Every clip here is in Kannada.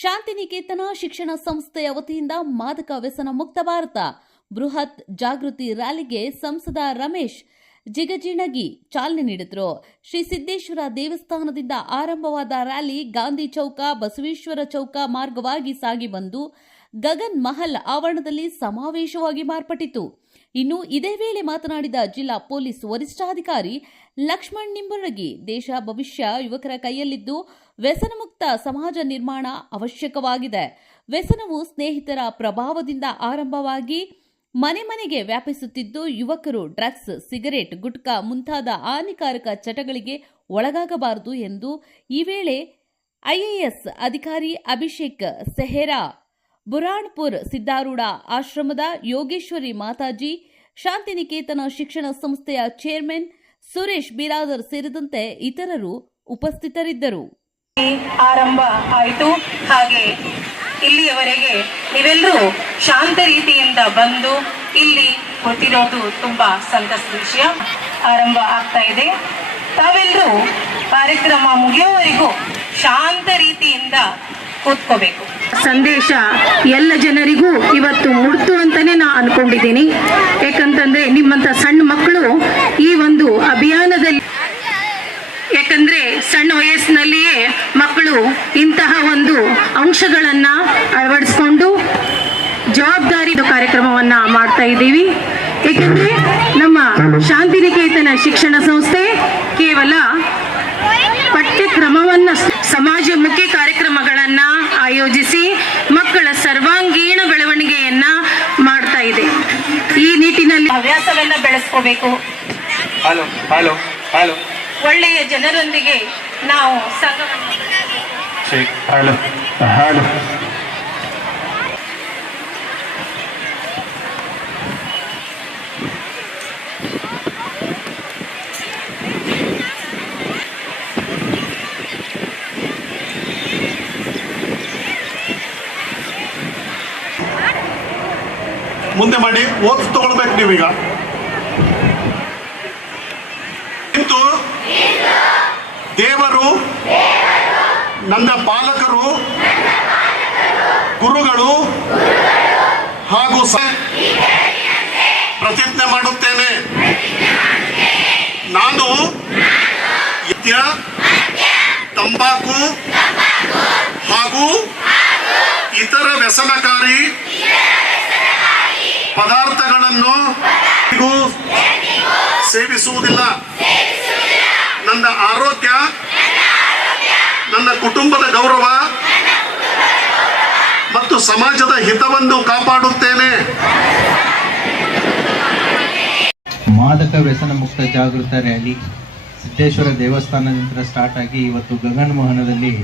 ಶಾಂತಿನಿಕೇತನ ಶಿಕ್ಷಣ ಸಂಸ್ಥೆಯ ವತಿಯಿಂದ ಮಾದಕ ವ್ಯಸನ ಮುಕ್ತ ಭಾರತ ಬೃಹತ್ ಜಾಗೃತಿ ರ್ಯಾಲಿಗೆ ಸಂಸದ ರಮೇಶ್ ಜಿಗಜಿಣಗಿ ಚಾಲನೆ ನೀಡಿದರು. ಶ್ರೀ ಸಿದ್ದೇಶ್ವರ ದೇವಸ್ಥಾನದಿಂದ ಆರಂಭವಾದ ರ್ಯಾಲಿ ಗಾಂಧಿ ಚೌಕ, ಬಸವೇಶ್ವರ ಚೌಕ ಮಾರ್ಗವಾಗಿ ಸಾಗಿ ಬಂದು ಗಗನ್ ಮಹಲ್ ಆವರಣದಲ್ಲಿ ಸಮಾವೇಶವಾಗಿ ಮಾರ್ಪಟ್ಟಿತು. ಇನ್ನು ಇದೇ ವೇಳೆ ಮಾತನಾಡಿದ ಜಿಲ್ಲಾ ಪೊಲೀಸ್ ವರಿಷ್ಠಾಧಿಕಾರಿ ಲಕ್ಷ್ಮಣ್ ನಿಂಬರಗಿ, ದೇಶ ಭವಿಷ್ಯ ಯುವಕರ ಕೈಯಲ್ಲಿದ್ದು ವ್ಯಸನಮುಕ್ತ ಸಮಾಜ ನಿರ್ಮಾಣ ಅವಶ್ಯಕವಾಗಿದೆ. ವ್ಯಸನವು ಸ್ನೇಹಿತರ ಪ್ರಭಾವದಿಂದ ಆರಂಭವಾಗಿ ಮನೆ ಮನೆಗೆ ವ್ಯಾಪಿಸುತ್ತಿದ್ದು, ಯುವಕರು ಡ್ರಗ್ಸ್, ಸಿಗರೆಟ್, ಗುಟ್ಕಾ ಮುಂತಾದ ಹಾನಿಕಾರಕ ಚಟಗಳಿಗೆ ಒಳಗಾಗಬಾರದು ಎಂದು ಈ ವೇಳೆ ಐಎಎಸ್ ಅಧಿಕಾರಿ ಅಭಿಷೇಕ್ ಸೆಹರಾ, ಬುರಾಣ್ಪುರ್ ಸಿದ್ದಾರೂಢ ಆಶ್ರಮದ ಯೋಗೇಶ್ವರಿ ಮಾತಾಜಿ, ಶಾಂತಿನಿಕೇತನ ಶಿಕ್ಷಣ ಸಂಸ್ಥೆಯ ಚೇರ್ಮನ್ ಸುರೇಶ್ ಬಿರಾದರ್ ಸೇರಿದಂತೆ ಇತರರು ಉಪಸ್ಥಿತರಿದ್ದರು. ಆರಂಭ ಆಯಿತು. ಹಾಗೆ ಇಲ್ಲಿಯವರೆಗೆ ನೀವೆಲ್ಲರೂ ಶಾಂತ ರೀತಿಯಿಂದ ಬಂದು ಇಲ್ಲಿ ಕೂತಿರೋದು ತುಂಬಾ ಸಂತಸದ ವಿಷಯ. ಆರಂಭ ಆಗ್ತಾ ಇದೆ. ತಾವೆಲ್ಲರೂ ಕಾರ್ಯಕ್ರಮ ಮುಗಿಯೋವರೆಗೂ ಶಾಂತ ರೀತಿಯಿಂದ ಕೂತ್ಕೋಬೇಕು. ಸಂದೇಶ ಎಲ್ಲ ಜನರಿಗೂ ಇವತ್ತು ಮುಡ್ತು ಅಂತಾನೆ ನಾ ಅನ್ಕೊಂಡಿದ್ದೀನಿ. ಯಾಕಂತಂದ್ರೆ ನಿಮ್ಮಂತ ಸಣ್ಣ ಮಕ್ಕಳು ಈ ಒಂದು ಅಭಿಯಾನದಲ್ಲಿ, ಯಾಕಂದ್ರೆ ಸಣ್ಣ ವಯಸ್ಸಿನಲ್ಲಿಯೇ ಮಕ್ಕಳು ಇಂತಹ ಒಂದು ಅಂಶಗಳನ್ನ ಅಳವಡಿಸಿಕೊಂಡು ಜವಾಬ್ದಾರಿ ಕಾರ್ಯಕ್ರಮವನ್ನ ಮಾಡ್ತಾ ಇದ್ದೀವಿ. ಯಾಕಂದ್ರೆ ನಮ್ಮ ಶಾಂತಿನಿಕೇತನ ಶಿಕ್ಷಣ ಸಂಸ್ಥೆ ಕೇವಲ ಪಠ್ಯಕ್ರಮವನ್ನ, ಸಮಾಜಮುಖಿ ಕಾರ್ಯಕ್ರಮಗಳನ್ನ ಆಯೋಜಿಸಿ ಮಕ್ಕಳ ಸರ್ವಾಂಗೀಣ ಬೆಳವಣಿಗೆಯನ್ನ ಮಾಡ್ತಾ ಇದೆ. ಈ ನಿಟ್ಟಿನಲ್ಲಿ ಹವ್ಯಾಸವನ್ನ ಬೆಳೆಸ್ಕೋಬೇಕು. ಒಳ್ಳೆಯ ಜನರೊಂದಿಗೆ ನಾವು ಮುಂದೆ ಮಾಡಿ ಓದ್ಸ್ ತಗೊಳ್ಬೇಕು. ನೀವೀಗ ಇಂದು ದೇವರು, ನನ್ನ ಪಾಲಕರು, ಗುರುಗಳು ಹಾಗೂ ಪ್ರತಿಜ್ಞೆ ಮಾಡುತ್ತೇನೆ. ನಾನು ಮದ್ಯ, ತಂಬಾಕು ಹಾಗೂ ಇತರ ವ್ಯಸನಕಾರಿ ಪದಾರ್ಥಗಳನ್ನು ಸೇವಿಸುವುದಿಲ್ಲ. ನನ್ನ ಆರೋಗ್ಯ, ನನ್ನ ಕುಟುಂಬದ ಗೌರವ ಮತ್ತು ಸಮಾಜದ ಹಿತವನ್ನು ಕಾಪಾಡುತ್ತೇನೆ. ಮಾದಕ ವ್ಯಸನ ಮುಕ್ತ ಜಾಗೃತ ರ್ಯಾಲಿ ಸಿದ್ದೇಶ್ವರ ದೇವಸ್ಥಾನದಿಂದ ಸ್ಟಾರ್ಟ್ ಆಗಿ ಇವತ್ತು ಗಗನ್ ಮೋಹನದಲ್ಲಿ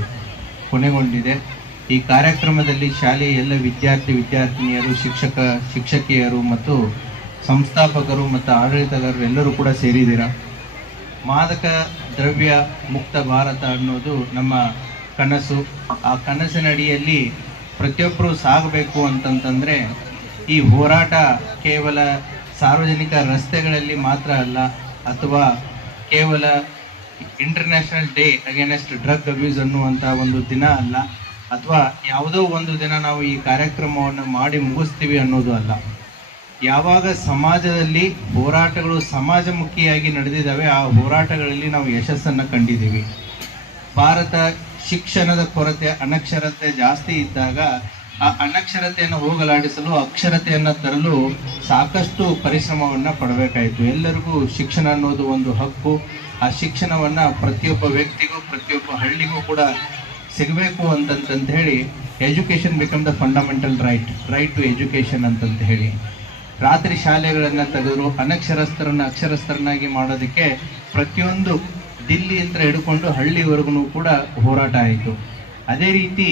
ಕೊನೆಗೊಂಡಿದೆ. ಈ ಕಾರ್ಯಕ್ರಮದಲ್ಲಿ ಶಾಲೆಯ ಎಲ್ಲ ವಿದ್ಯಾರ್ಥಿನಿಯರು, ಶಿಕ್ಷಕಿಯರು ಮತ್ತು ಸಂಸ್ಥಾಪಕರು ಮತ್ತು ಆಡಳಿತಗಾರರು ಎಲ್ಲರೂ ಕೂಡ ಸೇರಿದ್ದೀರಾ. ಮಾದಕ ದ್ರವ್ಯ ಮುಕ್ತ ಭಾರತ ಅನ್ನೋದು ನಮ್ಮ ಕನಸು. ಆ ಕನಸಿನ ಅಡಿಯಲ್ಲಿ ಪ್ರತಿಯೊಬ್ಬರು ಸಾಗಬೇಕು ಅಂತಂತಂದರೆ ಈ ಹೋರಾಟ ಕೇವಲ ಸಾರ್ವಜನಿಕ ರಸ್ತೆಗಳಲ್ಲಿ ಮಾತ್ರ ಅಲ್ಲ, ಅಥವಾ ಕೇವಲ international day against drug abuse ಅನ್ನುವಂಥ ಒಂದು ದಿನ ಅಲ್ಲ, ಅಥವಾ ಯಾವುದೋ ಒಂದು ದಿನ ನಾವು ಈ ಕಾರ್ಯಕ್ರಮವನ್ನು ಮಾಡಿ ಮುಗಿಸ್ತೀವಿ ಅನ್ನೋದು ಅಲ್ಲ. ಯಾವಾಗ ಸಮಾಜದಲ್ಲಿ ಹೋರಾಟಗಳು ಸಮಾಜಮುಖಿಯಾಗಿ ನಡೆದಿದ್ದಾವೆ, ಆ ಹೋರಾಟಗಳಲ್ಲಿ ನಾವು ಯಶಸ್ಸನ್ನು ಕಂಡಿದ್ದೀವಿ. ಭಾರತ ಶಿಕ್ಷಣದ ಕೊರತೆ, ಅನಕ್ಷರತೆ ಜಾಸ್ತಿ ಇದ್ದಾಗ ಆ ಅನಕ್ಷರತೆಯನ್ನು ಹೋಗಲಾಡಿಸಲು ಅಕ್ಷರತೆಯನ್ನು ತರಲು ಸಾಕಷ್ಟು ಪರಿಶ್ರಮವನ್ನು ಪಡಬೇಕಾಯಿತು. ಎಲ್ಲರಿಗೂ ಶಿಕ್ಷಣ ಅನ್ನೋದು ಒಂದು ಹಕ್ಕು. ಆ ಶಿಕ್ಷಣವನ್ನು ಪ್ರತಿಯೊಬ್ಬ ವ್ಯಕ್ತಿಗೂ, ಪ್ರತಿಯೊಬ್ಬ ಹಳ್ಳಿಗೂ ಕೂಡ ಸಿಗಬೇಕು ಅಂತಂತ ಹೇಳಿ education become the fundamental right to education ಅಂತಂತ ಹೇಳಿ ರಾತ್ರಿ ಶಾಲೆಗಳನ್ನು ತೆಗೆದ್ರು. ಅನಕ್ಷರಸ್ಥರನ್ನು ಅಕ್ಷರಸ್ಥರನ್ನಾಗಿ ಮಾಡೋದಕ್ಕೆ ಪ್ರತಿಯೊಂದು ದಿಲ್ಲಿಯಿಂದ ಹಿಡ್ಕೊಂಡು ಹಳ್ಳಿವರೆಗೂ ಕೂಡ ಹೋರಾಟ ಆಯಿತು. ಅದೇ ರೀತಿ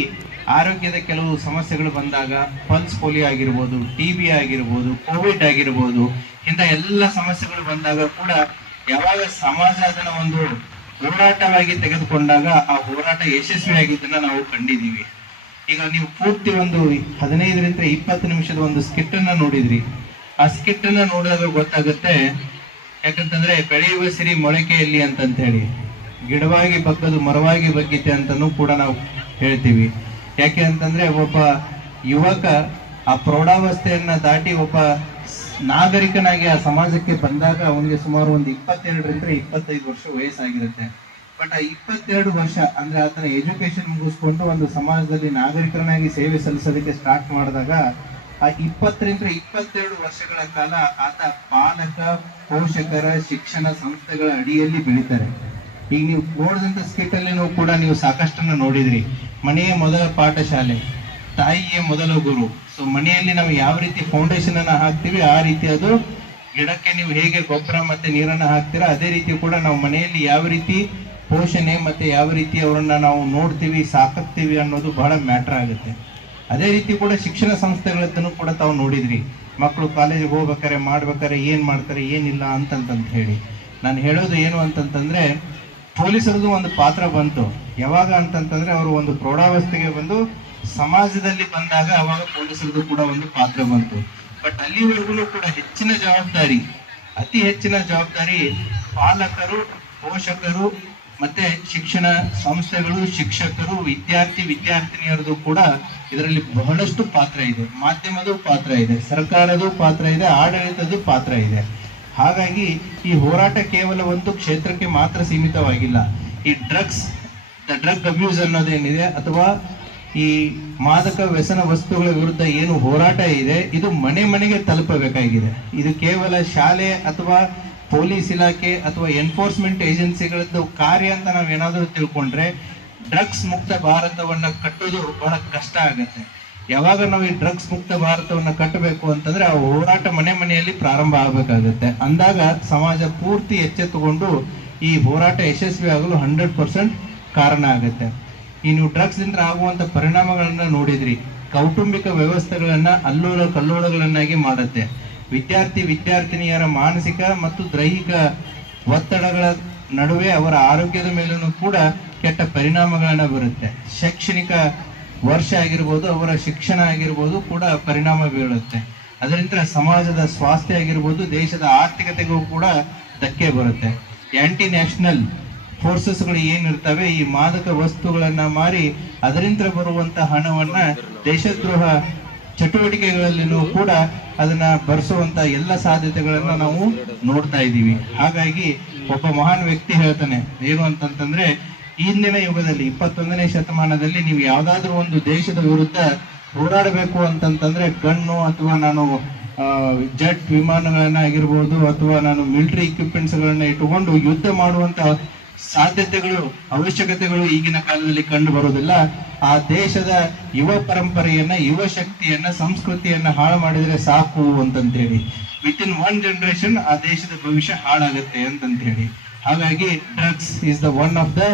ಆರೋಗ್ಯದ ಕೆಲವು ಸಮಸ್ಯೆಗಳು ಬಂದಾಗ ಪಲ್ಸ್ ಪೋಲಿಯೋ ಆಗಿರ್ಬೋದು, TB ಆಗಿರ್ಬೋದು, ಕೋವಿಡ್ ಆಗಿರ್ಬೋದು, ಇಂಥ ಎಲ್ಲ ಸಮಸ್ಯೆಗಳು ಬಂದಾಗ ಕೂಡ ಯಾವಾಗ ಸಮಾಜ ಅದನ್ನು ಒಂದು ಹೋರಾಟವಾಗಿ ತೆಗೆದುಕೊಂಡಾಗ ಆ ಹೋರಾಟ ಯಶಸ್ವಿಯಾಗಿದ್ದನ್ನ ನಾವು ಕಂಡಿದ್ದೀವಿ. ಈಗ ನೀವು ಪೂರ್ತಿ ಒಂದು 15ರಿಂದ 20 ನಿಮಿಷದ ಒಂದು ಸ್ಕಿಟ್ ಅನ್ನ ನೋಡಿದ್ರಿ. ಆ ಸ್ಕಿಟ್ ಅನ್ನ ನೋಡಿದಾಗ ಗೊತ್ತಾಗುತ್ತೆ, ಯಾಕಂತಂದ್ರೆ ಬೆಳೆಯುವ ಸಿರಿ ಮೊಳಕೆಯಲ್ಲಿ ಅಂತಂತ ಹೇಳಿ ಗಿಡವಾಗಿ ಬಗ್ಗದು ಮರವಾಗಿ ಬಗ್ಗಿತೆ ಅಂತನೂ ಕೂಡ ನಾವು ಹೇಳ್ತೀವಿ. ಯಾಕೆ ಅಂತಂದ್ರೆ ಒಬ್ಬ ಯುವಕ ಆ ಪ್ರೌಢಾವಸ್ಥೆಯನ್ನ ದಾಟಿ ಒಬ್ಬ ನಾಗರಿಕನಾಗಿ ಆ ಸಮಾಜಕ್ಕೆ ಬಂದಾಗ ಅವನಿಗೆ ಸುಮಾರು ಒಂದು 22ರಿಂದ 25 ವರ್ಷ ವಯಸ್ಸಾಗಿರುತ್ತೆ. ಬಟ್ ಆ 22 ವರ್ಷ ಅಂದ್ರೆ ಆತನ ಎಜುಕೇಶನ್ ಮುಗಿಸ್ಕೊಂಡು ಒಂದು ಸಮಾಜದಲ್ಲಿ ನಾಗರಿಕನಾಗಿ ಸೇವೆ ಸಲ್ಲಿಸೋದಕ್ಕೆ ಸ್ಟಾರ್ಟ್ ಮಾಡಿದಾಗ ಆ 20ರಿಂದ 22 ವರ್ಷಗಳ ಕಾಲ ಆತ ಪಾಲಕ ಪೋಷಕರ ಶಿಕ್ಷಣ ಸಂಸ್ಥೆಗಳ ಅಡಿಯಲ್ಲಿ ಬೆಳೀತಾರೆ. ಈಗ ನೀವು ನೋಡಿದಂತ ಸ್ಕಿಟ್ ಅಲ್ಲಿ ಕೂಡ ನೀವು ಸಾಕಷ್ಟನ್ನ ನೋಡಿದ್ರಿ. ಮನೆಯ ಮೊದಲ ಪಾಠಶಾಲೆ, ತಾಯಿಯೇ ಮೊದಲ ಗುರು. ಸೊ ಮನೆಯಲ್ಲಿ ನಾವು ಯಾವ ರೀತಿ ಫೌಂಡೇಶನ್ ಅನ್ನ ಹಾಕ್ತಿವಿ, ಆ ರೀತಿ ಅದು ಗಿಡಕ್ಕೆ ನೀವು ಹೇಗೆ ಗೊಬ್ಬರ ಮತ್ತೆ ನೀರನ್ನ ಹಾಕ್ತೀರಾ, ಅದೇ ರೀತಿ ಕೂಡ ನಾವು ಮನೆಯಲ್ಲಿ ಯಾವ ರೀತಿ ಪೋಷಣೆ ಮತ್ತೆ ಯಾವ ರೀತಿ ಅವರನ್ನ ನಾವು ನೋಡ್ತೀವಿ, ಸಾಕುತ್ತೀವಿ ಅನ್ನೋದು ಬಹಳ ಮ್ಯಾಟರ್ ಆಗುತ್ತೆ. ಅದೇ ರೀತಿ ಕೂಡ ಶಿಕ್ಷಣ ಸಂಸ್ಥೆಗಳದ್ದನ್ನು ಕೂಡ ತಾವು ನೋಡಿದ್ರಿ. ಮಕ್ಕಳು ಕಾಲೇಜಿಗೆ ಹೋಗ್ಬೇಕಾರೆ ಮಾಡ್ಬೇಕಾರೆ ಏನ್ ಮಾಡ್ತಾರೆ ಏನಿಲ್ಲ ಅಂತಂತ ಹೇಳಿ. ನಾನು ಹೇಳೋದು ಏನು ಅಂತಂತಂದ್ರೆ, ಪೊಲೀಸರದು ಒಂದು ಪಾತ್ರ ಬಂತು ಯಾವಾಗ ಅಂತಂತಂದ್ರೆ, ಅವರು ಒಂದು ಪ್ರೌಢಾವಸ್ಥೆಗೆ ಬಂದು ಸಮಾಜದಲ್ಲಿ ಬಂದಾಗ ಅವಾಗ ಪೊಲೀಸರದು ಕೂಡ ಒಂದು ಪಾತ್ರ ಬಂತು. ಬಟ್ ಅಲ್ಲಿವರೆಗೂ ಕೂಡ ಹೆಚ್ಚಿನ ಜವಾಬ್ದಾರಿ, ಅತಿ ಹೆಚ್ಚಿನ ಜವಾಬ್ದಾರಿ ಪಾಲಕರು, ಪೋಷಕರು ಮತ್ತೆ ಶಿಕ್ಷಣ ಸಂಸ್ಥೆಗಳು, ಶಿಕ್ಷಕರು, ವಿದ್ಯಾರ್ಥಿನಿಯರದು ಕೂಡ ಇದರಲ್ಲಿ ಬಹಳಷ್ಟು ಪಾತ್ರ ಇದೆ. ಮಾಧ್ಯಮದ ಪಾತ್ರ ಇದೆ, ಸರ್ಕಾರದ ಪಾತ್ರ ಇದೆ, ಆಡಳಿತದ ಪಾತ್ರ ಇದೆ. ಹಾಗಾಗಿ ಈ ಹೋರಾಟ ಕೇವಲ ಒಂದು ಕ್ಷೇತ್ರಕ್ಕೆ ಮಾತ್ರ ಸೀಮಿತವಾಗಿಲ್ಲ. ಈ ಡ್ರಗ್ ಅಬ್ಯೂಸ್ ಅನ್ನೋದೇನಿದೆ ಅಥವಾ ಈ ಮಾದಕ ವ್ಯಸನ ವಸ್ತುಗಳ ವಿರುದ್ಧ ಏನು ಹೋರಾಟ ಇದೆ, ಇದು ಮನೆ ಮನೆಗೆ ತಲುಪಬೇಕಾಗಿದೆ. ಇದು ಕೇವಲ ಶಾಲೆ ಅಥವಾ ಪೊಲೀಸ್ ಇಲಾಖೆ ಅಥವಾ ಎನ್ಫೋರ್ಸ್ಮೆಂಟ್ ಏಜೆನ್ಸಿಗಳದ್ದು ಕಾರ್ಯ ಅಂತ ನಾವೇನಾದ್ರೂ ತಿಳ್ಕೊಂಡ್ರೆ ಡ್ರಗ್ಸ್ ಮುಕ್ತ ಭಾರತವನ್ನ ಕಟ್ಟೋದು ಬಹಳ ಕಷ್ಟ ಆಗುತ್ತೆ. ಯಾವಾಗ ನಾವು ಈ ಡ್ರಗ್ಸ್ ಮುಕ್ತ ಭಾರತವನ್ನ ಕಟ್ಟಬೇಕು ಅಂತಂದ್ರೆ ಆ ಹೋರಾಟ ಮನೆ ಮನೆಯಲ್ಲಿ ಪ್ರಾರಂಭ ಆಗಬೇಕಾಗುತ್ತೆ. ಅಂದಾಗ ಸಮಾಜ ಪೂರ್ತಿ ಎಚ್ಚೆತ್ತುಕೊಂಡು ಈ ಹೋರಾಟ ಯಶಸ್ವಿ ಆಗಲು 100% ಕಾರಣ ಆಗುತ್ತೆ. ಈ ನೀವು ಡ್ರಗ್ಸ್ ಇಂದ ಆಗುವಂತ ಪರಿಣಾಮಗಳನ್ನ ನೋಡಿದ್ರಿ. ಕೌಟುಂಬಿಕ ವ್ಯವಸ್ಥೆಗಳನ್ನ ಅಲ್ಲೋಲ ಕಲ್ಲೋಲಗಳನ್ನಾಗಿ ಮಾಡುತ್ತೆ. ವಿದ್ಯಾರ್ಥಿನಿಯರ ಮಾನಸಿಕ ಮತ್ತು ದೈಹಿಕ ಒತ್ತಡಗಳ ನಡುವೆ ಅವರ ಆರೋಗ್ಯದ ಮೇಲೂ ಕೂಡ ಕೆಟ್ಟ ಪರಿಣಾಮಗಳನ್ನ ಬರುತ್ತೆ. ಶೈಕ್ಷಣಿಕ ವರ್ಷ ಆಗಿರ್ಬೋದು, ಅವರ ಶಿಕ್ಷಣ ಆಗಿರ್ಬೋದು ಕೂಡ ಪರಿಣಾಮ ಬೀಳುತ್ತೆ. ಅದರಿಂದ ಸಮಾಜದ ಸ್ವಾಸ್ಥ್ಯ ಆಗಿರ್ಬೋದು, ದೇಶದ ಆರ್ಥಿಕತೆಗೂ ಕೂಡ ಧಕ್ಕೆ ಬರುತ್ತೆ. ಆಂಟಿ ನ್ಯಾಷನಲ್ ಫೋರ್ಸಸ್ಗಳು ಏನಿರ್ತವೆ, ಈ ಮಾದಕ ವಸ್ತುಗಳನ್ನ ಮಾರಿ ಅದರಿಂದ ಬರುವಂತ ಹಣವನ್ನ ದೇಶದ್ರೋಹ ಚಟುವಟಿಕೆಗಳಲ್ಲಿನೂ ಕೂಡ ಅದನ್ನ ಬರೆಸುವಂತ ಎಲ್ಲ ಸಾಧ್ಯತೆಗಳನ್ನ ನಾವು ನೋಡ್ತಾ ಇದ್ದೀವಿ. ಹಾಗಾಗಿ ಒಬ್ಬ ಮಹಾನ್ ವ್ಯಕ್ತಿ ಹೇಳ್ತಾನೆ ಏನು ಅಂತಂತಂದ್ರೆ, ಇಂದಿನ ಯುಗದಲ್ಲಿ 21ನೇ ಶತಮಾನದಲ್ಲಿ ನೀವು ಯಾವ್ದಾದ್ರು ಒಂದು ದೇಶದ ವಿರುದ್ಧ ಹೋರಾಡಬೇಕು ಅಂತಂತಂದ್ರೆ ಗನ್ನು ಅಥವಾ ನಾನು ಜೆಟ್ ವಿಮಾನಗಳನ್ನ ಆಗಿರ್ಬೋದು ಅಥವಾ ನಾನು ಮಿಲಿಟರಿ ಇಕ್ವಿಪ್ಮೆಂಟ್ಸ್ ಗಳನ್ನ ಇಟ್ಟುಕೊಂಡು ಯುದ್ಧ ಮಾಡುವಂತ ಸಾಧ್ಯತೆಗಳು, ಅವಶ್ಯಕತೆಗಳು ಈಗಿನ ಕಾಲದಲ್ಲಿ ಕಂಡು ಬರೋದಿಲ್ಲ. ಆ ದೇಶದ ಯುವ ಪರಂಪರೆಯನ್ನ, ಯುವ ಶಕ್ತಿಯನ್ನ, ಸಂಸ್ಕೃತಿಯನ್ನ ಹಾಳು ಮಾಡಿದ್ರೆ ಸಾಕು ಅಂತಂತೇಳಿ. ವಿತಿನ್ 1 ಜನರೇಷನ್ ಆ ದೇಶದ ಭವಿಷ್ಯ ಹಾಳಾಗತ್ತೆ ಅಂತಂತೇಳಿ. ಹಾಗಾಗಿ drugs is the one of the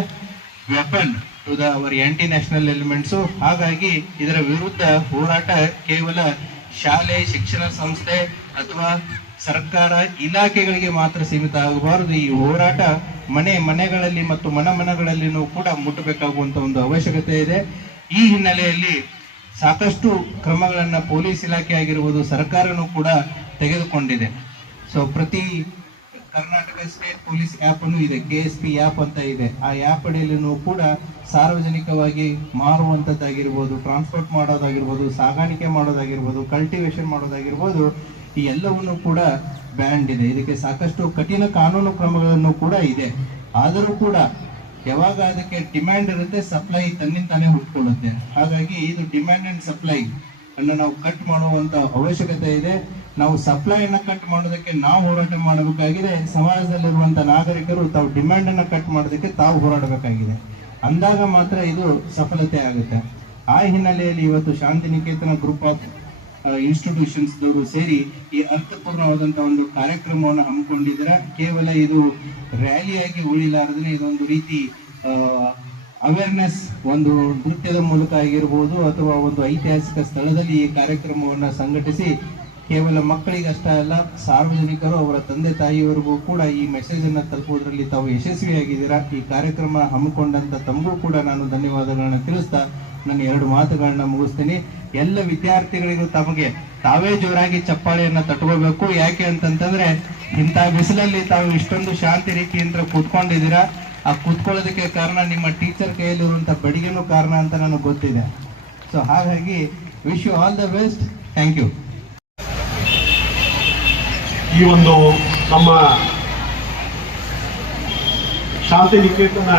weapon to the our anti national elements. ಹಾಗಾಗಿ ಇದರ ವಿರುದ್ಧ ಹೋರಾಟ ಕೇವಲ ಶಾಲೆ, ಶಿಕ್ಷಣ ಸಂಸ್ಥೆ ಅಥವಾ ಸರ್ಕಾರ ಇಲಾಖೆಗಳಿಗೆ ಮಾತ್ರ ಸೀಮಿತ ಆಗಬಾರದು. ಈ ಹೋರಾಟ ಮನೆಗಳಲ್ಲಿ ಮತ್ತು ಮನಮನಗಳಲ್ಲಿನೂ ಕೂಡ ಮುಟ್ಟಬೇಕಾಗುವಂತ ಒಂದು ಅವಶ್ಯಕತೆ ಇದೆ. ಈ ಹಿನ್ನೆಲೆಯಲ್ಲಿ ಸಾಕಷ್ಟು ಕ್ರಮಗಳನ್ನ ಪೊಲೀಸ್ ಇಲಾಖೆ ಆಗಿರ್ಬೋದು, ಸರ್ಕಾರನೂ ಕೂಡ ತೆಗೆದುಕೊಂಡಿದೆ. ಸೊ ಪ್ರತಿ ಕರ್ನಾಟಕ ಸ್ಟೇಟ್ ಪೊಲೀಸ್ ಆ್ಯಪ್ ಅನ್ನು ಇದೆ, KSP ಆ್ಯಪ್ ಅಂತ ಇದೆ. ಆ ಆ್ಯಪ್ ಅಡಿಯಲ್ಲೂ ಕೂಡ ಸಾರ್ವಜನಿಕವಾಗಿ ಮಾರುವಂಥದ್ದಾಗಿರ್ಬೋದು, ಟ್ರಾನ್ಸ್ಪೋರ್ಟ್ ಮಾಡೋದಾಗಿರ್ಬೋದು, ಸಾಗಾಣಿಕೆ ಮಾಡೋದಾಗಿರ್ಬೋದು, ಕಲ್ಟಿವೇಶನ್ ಮಾಡೋದಾಗಿರ್ಬೋದು, ಈ ಎಲ್ಲವನ್ನು ಕೂಡ ಬ್ಯಾನ್ ಇದೆ. ಇದಕ್ಕೆ ಸಾಕಷ್ಟು ಕಠಿಣ ಕಾನೂನು ಕ್ರಮಗಳನ್ನು ಕೂಡ ಇದೆ. ಆದರೂ ಕೂಡ ಯಾವಾಗ ಅದಕ್ಕೆ ಡಿಮ್ಯಾಂಡ್ ಇರುತ್ತೆ, ಸಪ್ಲೈ ತನ್ನಿಂತಾನೇ ಹುಟ್ಕೊಳ್ಳುತ್ತೆ. ಹಾಗಾಗಿ ಇದು ಡಿಮ್ಯಾಂಡ್ ಅಂಡ್ ಸಪ್ಲೈ ಅನ್ನು ನಾವು ಕಟ್ ಮಾಡುವಂತ ಅವಶ್ಯಕತೆ ಇದೆ. ನಾವು ಸಪ್ಲೈ ಅನ್ನ ಕಟ್ ಮಾಡೋದಕ್ಕೆ ನಾವು ಹೋರಾಟ ಮಾಡಬೇಕಾಗಿದೆ. ಸಮಾಜದಲ್ಲಿರುವಂತ ನಾಗರಿಕರು ತಾವು ಡಿಮ್ಯಾಂಡ್ ಅನ್ನ ಕಟ್ ಮಾಡೋದಕ್ಕೆ ತಾವು ಹೋರಾಡಬೇಕಾಗಿದೆ. ಅಂದಾಗ ಮಾತ್ರ ಇದು ಸಫಲತೆ ಆಗುತ್ತೆ. ಆ ಹಿನ್ನೆಲೆಯಲ್ಲಿ ಇವತ್ತು ಶಾಂತಿನಿಕೇತನ ಗ್ರೂಪ್ ಆಫ್ ಇನ್ಸ್ಟಿಟ್ಯೂಷನ್ಸ್ ದವರು ಸೇರಿ ಈ ಅರ್ಥಪೂರ್ಣವಾದಂತಹ ಒಂದು ಕಾರ್ಯಕ್ರಮವನ್ನು ಹಮ್ಮಿಕೊಂಡಿದ್ದಾರೆ. ಕೇವಲ ಇದು ರ್ಯಾಲಿಯಾಗಿ ಉಳಿಲಾರದ್ರೆ ಇದೊಂದು ರೀತಿ ಅವೇರ್ನೆಸ್, ಒಂದು ನೃತ್ಯದ ಮೂಲಕ ಆಗಿರ್ಬೋದು ಅಥವಾ ಒಂದು ಐತಿಹಾಸಿಕ ಸ್ಥಳದಲ್ಲಿ ಈ ಕಾರ್ಯಕ್ರಮವನ್ನು ಸಂಘಟಿಸಿ ಕೇವಲ ಮಕ್ಕಳಿಗಷ್ಟೇ ಅಲ್ಲ, ಸಾರ್ವಜನಿಕರು ಅವರ ತಂದೆ ತಾಯಿಯವರಿಗೂ ಕೂಡ ಈ ಮೆಸೇಜ್ ಅನ್ನ ತಲುಪುವುದರಲ್ಲಿ ತಾವು ಯಶಸ್ವಿಯಾಗಿದ್ದೀರಾ. ಈ ಕಾರ್ಯಕ್ರಮ ಹಮ್ಮಿಕೊಂಡಂತ ತಮಗೂ ಕೂಡ ನಾನು ಧನ್ಯವಾದಗಳನ್ನ ತಿಳಿಸ್ತಾ ನನ್ನ 2 ಮಾತುಗಳನ್ನ ಮುಗಿಸ್ತೀನಿ. ಎಲ್ಲ ವಿದ್ಯಾರ್ಥಿಗಳಿಗೂ ತಮಗೆ ತಾವೇ ಜೋರಾಗಿ ಚಪ್ಪಾಳೆಯನ್ನ ತಟ್ಕೋಬೇಕು. ಯಾಕೆ ಅಂತಂತಂದ್ರೆ ಇಂಥ ಬಿಸಿಲಲ್ಲಿ ತಾವು ಇಷ್ಟೊಂದು ಶಾಂತಿ ರೀತಿಯಿಂದ ಕೂತ್ಕೊಂಡಿದ್ದೀರಾ. ಆ ಕೂತ್ಕೊಳ್ಳೋದಕ್ಕೆ ಕಾರಣ ನಿಮ್ಮ ಟೀಚರ್ ಕೈಯಲ್ಲಿರುವಂತ ಬಡಿಗೆನೂ ಕಾರಣ ಅಂತ ನನಗೆ ಗೊತ್ತಿದೆ. ಸೊ ಹಾಗಾಗಿ wish you all the best. Thank you. ಈ ಒಂದು ನಮ್ಮ ಶಾಂತಿನಿಕೇತನ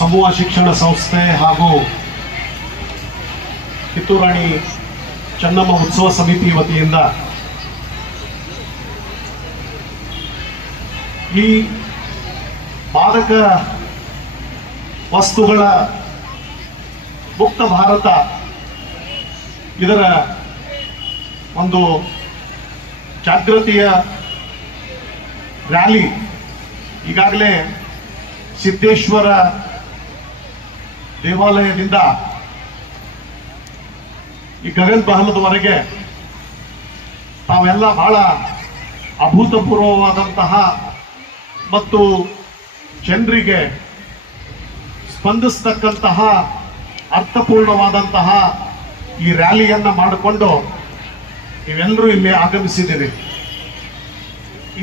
ಸಮೂಹ ಶಿಕ್ಷಣ ಸಂಸ್ಥೆ ಹಾಗೂ ಕಿತ್ತೂರು ರಾಣಿ ಚೆನ್ನಮ್ಮ ಉತ್ಸವ ಸಮಿತಿ ವತಿಯಿಂದ ಈ ಮಾದಕ ವಸ್ತುಗಳ ಮುಕ್ತ ಭಾರತ ಇದರ ಒಂದು ಜಾಗೃತಿಯ ರ್ಯಾಲಿ ಈಗಾಗಲೇ ಸಿದ್ದೇಶ್ವರ ದೇವಾಲಯದಿಂದ ಈ ಗಗನ್ ಬಹಲದವರೆಗೆ ತಾವೆಲ್ಲ ಬಹಳ ಅಭೂತಪೂರ್ವವಾದಂತಹ ಮತ್ತು ಜನರಿಗೆ ಸ್ಪಂದಿಸ್ತಕ್ಕಂತಹ ಅರ್ಥಪೂರ್ಣವಾದಂತಹ ಈ ರ್ಯಾಲಿಯನ್ನ ಮಾಡಿಕೊಂಡು ನೀವೆಲ್ಲರೂ ಇಲ್ಲಿ ಆಗಮಿಸಿದ್ದೀರಿ.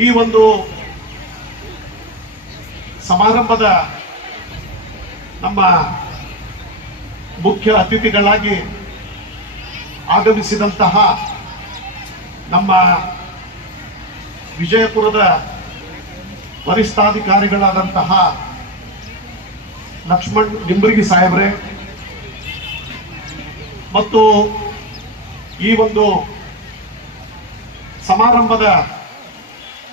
ಈ ಒಂದು ಸಮಾರಂಭದ ನಮ್ಮ ಮುಖ್ಯ ಅತಿಥಿಗಳಾಗಿ ಆಗಮಿಸಿದಂತಹ ನಮ್ಮ ವಿಜಯಪುರದ ವರಿಷ್ಠಾಧಿಕಾರಿಗಳಾದಂತಹ ಲಕ್ಷ್ಮಣ್ ನಿಂಬರ್ಗಿ ಸಾಹೇಬ್ರೆ ಮತ್ತು ಈ ಒಂದು ಸಮಾರಂಭದ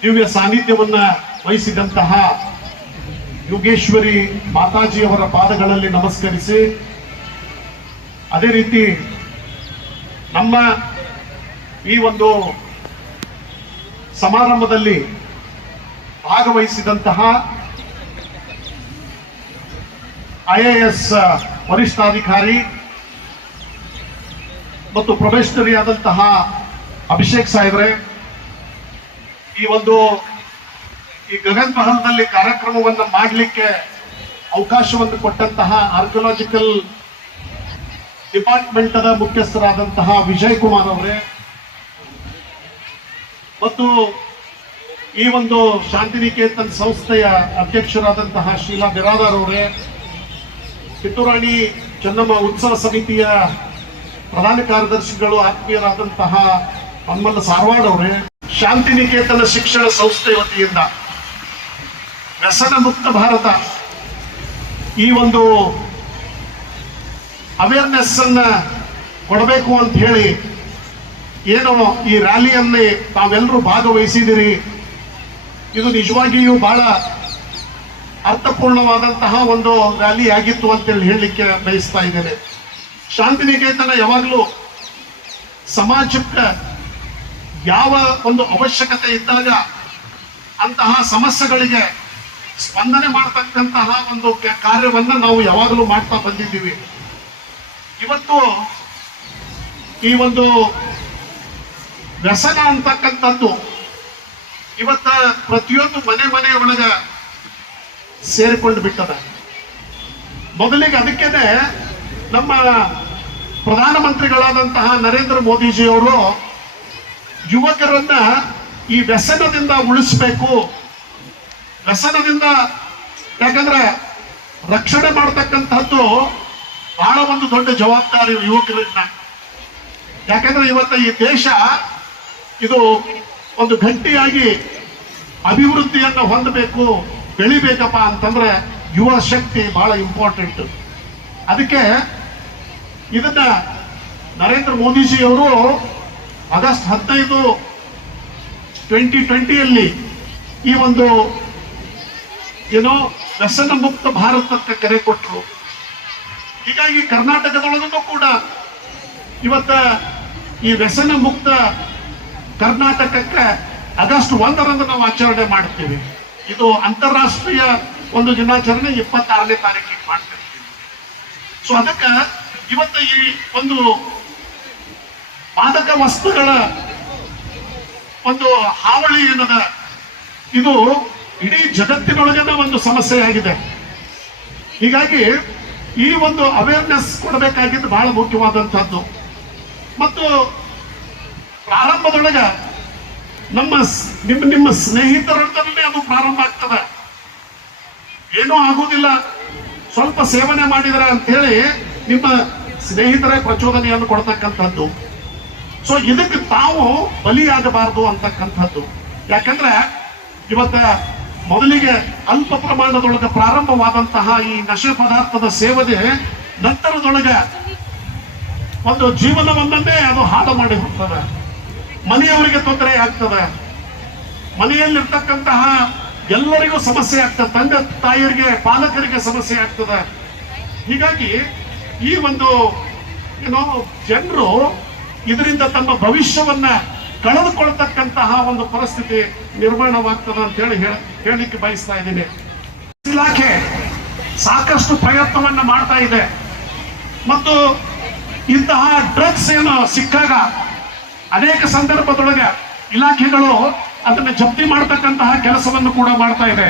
ದಿವ್ಯ ಸಾನ್ನಿಧ್ಯವನ್ನ ವಹಿಸಿದಂತಹ ಯೋಗೇಶ್ವರಿ ಮಾತಾಜಿಯವರ ಪಾದಗಳಲ್ಲಿ ನಮಸ್ಕರಿಸಿ, ಅದೇ ರೀತಿ ನಮ್ಮ ಈ ಒಂದು ಸಮಾರಂಭದಲ್ಲಿ ಭಾಗವಹಿಸಿದಂತಹ IAS ವರಿಷ್ಠಾಧಿಕಾರಿ ಮತ್ತು ಪ್ರೊಬೇಷನರಿ ಆದಂತಹ ಅಭಿಷೇಕ್ ಸಾಹೇಬ್ರೆ, ಈ ಒಂದು ಈ ಗಗನ್ ಮಹಲ್ನಲ್ಲಿ ಕಾರ್ಯಕ್ರಮವನ್ನು ಮಾಡಲಿಕ್ಕೆ ಅವಕಾಶವನ್ನು ಕೊಟ್ಟಂತಹ ಆರ್ಕಿಯಾಲಜಿಕಲ್ ಡಿಪಾರ್ಟ್ಮೆಂಟ್ ದ ಮುಖ್ಯಸ್ಥರಾದಂತಹ ವಿಜಯ್ ಕುಮಾರ್ ಅವರೇ ಮತ್ತು ಈ ಒಂದು ಶಾಂತಿನಿಕೇತನ್ ಸಂಸ್ಥೆಯ ಅಧ್ಯಕ್ಷರಾದಂತಹ ಶೀಲಾ ಬಿರಾದಾರ್ ಅವರೇ, ಕಿತ್ತೂರು ರಾಣಿ ಚೆನ್ನಮ್ಮ ಉತ್ಸವ ಸಮಿತಿಯ ಪ್ರಧಾನ ಕಾರ್ಯದರ್ಶಿಗಳು ಆತ್ಮೀಯರಾದಂತಹ ಹನುಮಂತ ಸಾರವಾಡ್ ಅವರೇ, ಶಾಂತಿನಿಕೇತನ ಶಿಕ್ಷಣ ಸಂಸ್ಥೆ ವತಿಯಿಂದ ವ್ಯಸನ ಮುಕ್ತ ಭಾರತ ಈ ಒಂದು ಅವೇರ್ನೆಸ್ ಅನ್ನ ಕೊಡಬೇಕು ಅಂತ ಹೇಳಿ ಏನು ಈ ರ್ಯಾಲಿಯಲ್ಲಿ ತಾವೆಲ್ಲರೂ ಭಾಗವಹಿಸಿದಿರಿ. ಇದು ನಿಜವಾಗಿಯೂ ಬಹಳ ಅರ್ಥಪೂರ್ಣವಾದಂತಹ ಒಂದು ರ್ಯಾಲಿ ಆಗಿತ್ತು ಅಂತೇಳಿ ಹೇಳಲಿಕ್ಕೆ ಬಯಸ್ತಾ ಇದ್ದೇನೆ. ಶಾಂತಿನಿಕೇತನ ಯಾವಾಗಲೂ ಸಮಾಜಕ್ಕೆ ಯಾವ ಒಂದು ಅವಶ್ಯಕತೆ ಇದ್ದಾಗ ಅಂತಹ ಸಮಸ್ಯೆಗಳಿಗೆ ಸ್ಪಂದನೆ ಮಾಡತಕ್ಕಂತಹ ಒಂದು ಕಾರ್ಯವನ್ನ ನಾವು ಯಾವಾಗಲೂ ಮಾಡ್ತಾ ಬಂದಿದ್ದೀವಿ. ಇವತ್ತು ಈ ಒಂದು ವ್ಯಸನ ಅಂತಕ್ಕಂಥದ್ದು ಇವತ್ತ ಪ್ರತಿಯೊಂದು ಮನೆ ಒಳಗ ಸೇರಿಕೊಂಡು ಬಿಟ್ಟದ. ಮೊದಲಿಗೆ ಅದಕ್ಕೇನೆ ನಮ್ಮ ಪ್ರಧಾನಮಂತ್ರಿಗಳಾದಂತಹ ನರೇಂದ್ರ ಮೋದಿಜಿಯವರು ಯುವಕರನ್ನ ಈ ವ್ಯಸನದಿಂದ ಉಳಿಸ್ಬೇಕು, ವ್ಯಸನದಿಂದ ಯಾಕಂದ್ರೆ ರಕ್ಷಣೆ ಮಾಡತಕ್ಕಂಥದ್ದು ಬಹಳ ಒಂದು ದೊಡ್ಡ ಜವಾಬ್ದಾರಿ ಯುವಕರನ್ನ. ಯಾಕಂದ್ರೆ ಇವತ್ತು ಈ ದೇಶ ಇದು ಒಂದು ಗಟ್ಟಿಯಾಗಿ ಅಭಿವೃದ್ಧಿಯನ್ನು ಹೊಂದಬೇಕು, ಬೆಳಿಬೇಕಪ್ಪ ಅಂತಂದ್ರೆ ಯುವ ಶಕ್ತಿ ಬಹಳ ಇಂಪಾರ್ಟೆಂಟ್. ಅದಕ್ಕೆ ಇದನ್ನ ನರೇಂದ್ರ ಮೋದಿಜಿಯವರು ಆಗಸ್ಟ್ 15, 2020 ಈ ಒಂದು ಏನೋ ವ್ಯಸನ ಮುಕ್ತ ಭಾರತಕ್ಕೆ ಕರೆ ಕೊಟ್ಟರು. ಹೀಗಾಗಿ ಕರ್ನಾಟಕದೊಳಗೂ ಕೂಡ ಇವತ್ತ ಈ ವ್ಯಸನ ಮುಕ್ತ ಕರ್ನಾಟಕಕ್ಕೆ ಆಗಸ್ಟ್ 1 ನಾವು ಆಚರಣೆ ಮಾಡ್ತೀವಿ. ಇದು ಅಂತಾರಾಷ್ಟ್ರೀಯ ಒಂದು ದಿನಾಚರಣೆ 26ನೇ ತಾರೀಕಿಗೆ ಮಾಡ್ತೀವಿ. ಸೊ ಅದಕ್ಕೆ ಇವತ್ತು ಈ ಒಂದು ಮಾದಕ ವಸ್ತುಗಳ ಒಂದು ಹಾವಳಿ ಏನದ ಇದು ಇಡೀ ಜಗತ್ತಿನೊಳಗನ ಒಂದು ಸಮಸ್ಯೆ ಆಗಿದೆ. ಹೀಗಾಗಿ ಈ ಒಂದು ಅವೇರ್ನೆಸ್ ಕೊಡಬೇಕಾಗಿದ್ದು ಬಹಳ ಮುಖ್ಯವಾದಂತಹದ್ದು. ಮತ್ತು ಪ್ರಾರಂಭದೊಳಗ ನಿಮ್ಮ ಸ್ನೇಹಿತರೊಡನೆ ಅದು ಪ್ರಾರಂಭ ಆಗ್ತದೆ. ಏನೂ ಆಗುವುದಿಲ್ಲ, ಸ್ವಲ್ಪ ಸೇವನೆ ಮಾಡಿದರೆ ಅಂತ ಹೇಳಿ ನಿಮ್ಮ ಸ್ನೇಹಿತರೇ ಪ್ರಚೋದನೆಯನ್ನು ಕೊಡ್ತಕ್ಕಂಥದ್ದು. ಸೊ ಇದಕ್ಕೆ ತಾವು ಬಲಿಯಾಗಬಾರದು ಅಂತಕ್ಕಂಥದ್ದು. ಯಾಕಂದ್ರೆ ಇವತ್ತ ಮೊದಲಿಗೆ ಅಲ್ಪ ಪ್ರಮಾಣದೊಳಗೆ ಪ್ರಾರಂಭವಾದಂತಹ ಈ ನಶೆ ಪದಾರ್ಥದ ಸೇವನೆ ನಂತರದೊಳಗೆ ಒಂದು ಜೀವನವನ್ನೇ ಅದು ಹಾಳು ಮಾಡಿ ಹೋಗ್ತದೆ. ಮನೆಯವರಿಗೆ ತೊಂದರೆ ಆಗ್ತದೆ, ಮನೆಯಲ್ಲಿರ್ತಕ್ಕಂತಹ ಎಲ್ಲರಿಗೂ ಸಮಸ್ಯೆ ಆಗ್ತದೆ, ತಂದೆ ತಾಯಿಯರಿಗೆ ಪಾಲಕರಿಗೆ ಸಮಸ್ಯೆ ಆಗ್ತದೆ. ಹೀಗಾಗಿ ಈ ಒಂದು ಜನರು ಇದರಿಂದ ತಮ್ಮ ಭವಿಷ್ಯವನ್ನ ಕಳೆದುಕೊಳ್ತಕ್ಕಂತಹ ಒಂದು ಪರಿಸ್ಥಿತಿ ನಿರ್ಮಾಣವಾಗ್ತದೆ ಅಂತ ಹೇಳಲಿಕ್ಕೆ ಬಯಸ್ತಾ ಇದ್ದೀನಿ. ಇಲಾಖೆ ಸಾಕಷ್ಟು ಪ್ರಯತ್ನವನ್ನ ಮಾಡ್ತಾ ಇದೆ ಮತ್ತು ಇಂತಹ ಡ್ರಗ್ಸ್ ಏನು ಸಿಕ್ಕಾಗ ಅನೇಕ ಸಂದರ್ಭದೊಳಗೆ ಇಲಾಖೆಗಳು ಅದನ್ನು ಜಪ್ತಿ ಮಾಡತಕ್ಕಂತಹ ಕೆಲಸವನ್ನು ಕೂಡ ಮಾಡ್ತಾ ಇದೆ.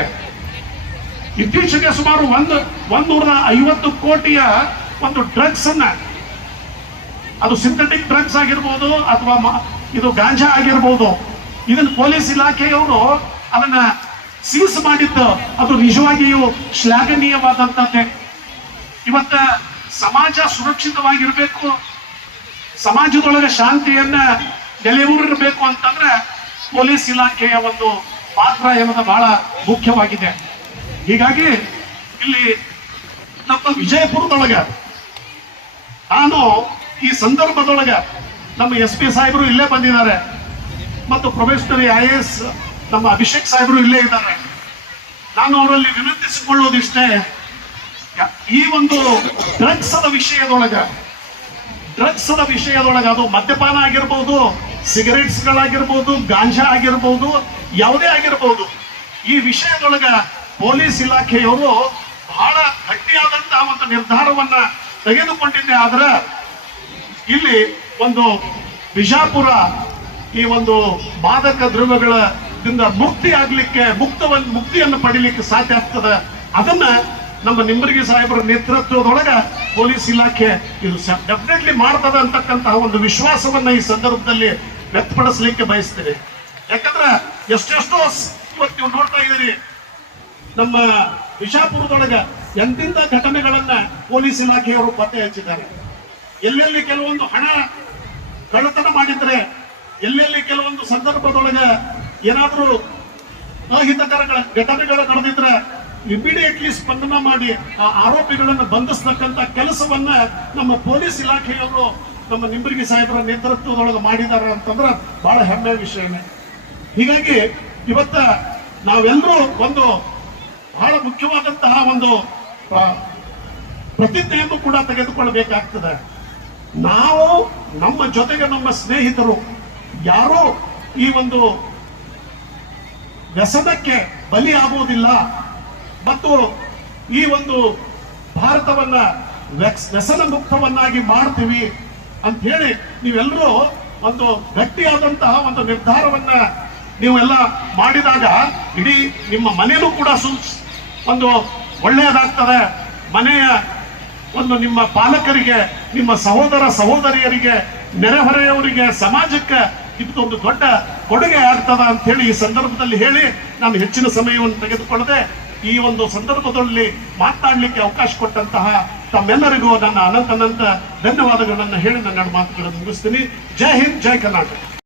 ಇತ್ತೀಚೆಗೆ ಸುಮಾರು 150 ಕೋಟಿಯ ಒಂದು ಡ್ರಗ್ಸ್ ಅನ್ನ, ಅದು ಸಿಂಥೆಟಿಕ್ ಡ್ರಗ್ಸ್ ಆಗಿರ್ಬೋದು ಅಥವಾ ಇದು ಗಾಂಜಾ ಆಗಿರ್ಬೋದು, ಇದನ್ನು ಪೊಲೀಸ್ ಇಲಾಖೆಯವರು ಅದನ್ನ ಸೀಸ್ ಮಾಡಿದ್ದು ಅದು ನಿಜವಾಗಿಯೂ ಶ್ಲಾಘನೀಯವಾದಂಥದ್ದೇ. ಇವತ್ತ ಸಮಾಜ ಸುರಕ್ಷಿತವಾಗಿರ್ಬೇಕು, ಸಮಾಜದೊಳಗೆ ಶಾಂತಿಯನ್ನ ನೆಲೆಯೂರಿರಬೇಕು ಅಂತಂದ್ರೆ ಪೊಲೀಸ್ ಇಲಾಖೆಯ ಒಂದು ಪಾತ್ರ ಎನ್ನುವುದು ಬಹಳ ಮುಖ್ಯವಾಗಿದೆ. ಹೀಗಾಗಿ ಇಲ್ಲಿ ನಮ್ಮ ವಿಜಯಪುರದೊಳಗೆ ನಾನು ಈ ಸಂದರ್ಭದೊಳಗೆ ನಮ್ಮ SP ಸಾಹೇಬರು ಇಲ್ಲೇ ಬಂದಿದ್ದಾರೆ ಮತ್ತು ಪ್ರೊಬೇಷನರಿ IAS ನಮ್ಮ ಅಭಿಷೇಕ್ ಸಾಹೇಬರು ಇಲ್ಲೇ ಇದ್ದಾರೆ. ನಾನು ಅವರಲ್ಲಿ ವಿನಂತಿಸಿಕೊಳ್ಳೋದಿಷ್ಟೇ, ಈ ಒಂದು ಡ್ರಗ್ಸ್ ವಿಷಯದೊಳಗೆ ಅದು ಮದ್ಯಪಾನ ಆಗಿರ್ಬೋದು, ಸಿಗರೇಟ್ಸ್ಗಳಾಗಿರ್ಬೋದು, ಗಾಂಜಾ ಆಗಿರ್ಬೋದು, ಯಾವುದೇ ಆಗಿರ್ಬೋದು, ಈ ವಿಷಯದೊಳಗೆ ಪೊಲೀಸ್ ಇಲಾಖೆಯವರು ಬಹಳ ಗಟ್ಟಿಯಾದಂತಹ ಒಂದು ನಿರ್ಧಾರವನ್ನ ತೆಗೆದುಕೊಂಡಿದ್ದೆ. ಆದ್ರೆ ಇಲ್ಲಿ ಒಂದು ಬಿಜಾಪುರ ಈ ಒಂದು ಮಾದಕ ದ್ರವ್ಯಗಳಿಂದ ಮುಕ್ತಿಯನ್ನು ಪಡಿಲಿಕ್ಕೆ ಸಾಧ್ಯ ಆಗ್ತದೆ. ಅದನ್ನ ನಮ್ಮ ನಿಂಬರ್ಗಿ ಸಾಹೇಬರ ನೇತೃತ್ವದೊಳಗೆ ಪೊಲೀಸ್ ಇಲಾಖೆ ಇದು ಡೆಫಿನೆಟ್ಲಿ ಮಾಡ್ತದೆ ಅಂತಕ್ಕಂತಹ ಒಂದು ವಿಶ್ವಾಸವನ್ನ ಈ ಸಂದರ್ಭದಲ್ಲಿ ವ್ಯಕ್ತಪಡಿಸಲಿಕ್ಕೆ ಬಯಸ್ತೀನಿ. ಯಾಕಂದ್ರೆ ಎಷ್ಟೆಷ್ಟೋ ಇವತ್ತು ನೀವು ನೋಡ್ತಾ ಇದ್ದೀರಿ, ನಮ್ಮ ಬಿಜಾಪುರದೊಳಗೆ ಎಂತಿಂತ ಘಟನೆಗಳನ್ನ ಪೊಲೀಸ್ ಇಲಾಖೆಯವರು ಪತ್ತೆ ಹಚ್ಚಿದ್ದಾರೆ. ಎಲ್ಲೆಲ್ಲಿ ಕೆಲವೊಂದು ಹಣ ಕಳ್ಳತನ ಮಾಡಿದ್ರೆ, ಎಲ್ಲೆಲ್ಲಿ ಕೆಲವೊಂದು ಸಂದರ್ಭದೊಳಗೆ ಏನಾದರೂ ಅಹಿತಕರ ಘಟನೆಗಳು ನಡೆದಿದ್ರೆ ಇಮಿಡಿಯೇಟ್ಲಿ ಸ್ಪಂದನ ಮಾಡಿ ಆ ಆರೋಪಿಗಳನ್ನು ಬಂಧಿಸತಕ್ಕಂತ ಕೆಲಸವನ್ನ ನಮ್ಮ ಪೊಲೀಸ್ ಇಲಾಖೆಯವರು ನಮ್ಮ ನಿಂಬರ್ಗಿ ಸಾಹೇಬರ ನೇತೃತ್ವದೊಳಗೆ ಮಾಡಿದ್ದಾರೆ ಅಂತಂದ್ರೆ ಬಹಳ ಹೆಮ್ಮೆಯ ವಿಷಯನೇ. ಹೀಗಾಗಿ ಇವತ್ತ ನಾವೆಲ್ಲರೂ ಒಂದು ಬಹಳ ಮುಖ್ಯವಾದಂತಹ ಒಂದು ಪ್ರತಿಜ್ಞೆಯನ್ನು ಕೂಡ ತೆಗೆದುಕೊಳ್ಳಬೇಕಾಗ್ತದೆ. ನಾವು ನಮ್ಮ ಜೊತೆಗೆ ನಮ್ಮ ಸ್ನೇಹಿತರು ಯಾರೂ ಈ ಒಂದು ವ್ಯಸನಕ್ಕೆ ಬಲಿ ಆಗುವುದಿಲ್ಲ ಮತ್ತು ಈ ಒಂದು ಭಾರತವನ್ನ ವ್ಯಸನ ಮುಕ್ತವನ್ನಾಗಿ ಮಾಡ್ತೀವಿ ಅಂತ ಹೇಳಿ ನೀವೆಲ್ಲರೂ ಒಂದು ಗಟ್ಟಿಯಾದಂತಹ ಒಂದು ನಿರ್ಧಾರವನ್ನ ನೀವೆಲ್ಲ ಮಾಡಿದಾಗ ಇಡೀ ನಿಮ್ಮ ಮನೆಯೂ ಕೂಡ ಒಂದು ಒಳ್ಳೆಯದಾಗ್ತದೆ. ಮನೆಯ ಒಂದು ನಿಮ್ಮ ಪಾಲಕರಿಗೆ, ನಿಮ್ಮ ಸಹೋದರ ಸಹೋದರಿಯರಿಗೆ, ನೆರೆಹೊರೆಯವರಿಗೆ, ಸಮಾಜಕ್ಕೆ ಇದೊಂದು ದೊಡ್ಡ ಕೊಡುಗೆ ಆಗ್ತದ ಅಂತ ಹೇಳಿ ಈ ಸಂದರ್ಭದಲ್ಲಿ ಹೇಳಿ ನಾನು ಹೆಚ್ಚಿನ ಸಮಯವನ್ನು ತೆಗೆದುಕೊಳ್ಳದೆ ಈ ಒಂದು ಸಂದರ್ಭದಲ್ಲಿ ಮಾತನಾಡಲಿಕ್ಕೆ ಅವಕಾಶ ಕೊಟ್ಟಂತಹ ತಮ್ಮೆಲ್ಲರಿಗೂ ನನ್ನ ಅನಂತ ಧನ್ಯವಾದಗಳನ್ನು ಹೇಳಿ ನನ್ನ ಮಾತುಗಳನ್ನು ಮುಗಿಸ್ತೀನಿ. ಜೈ ಹಿಂದ್, ಜೈ ಕರ್ನಾಟಕ.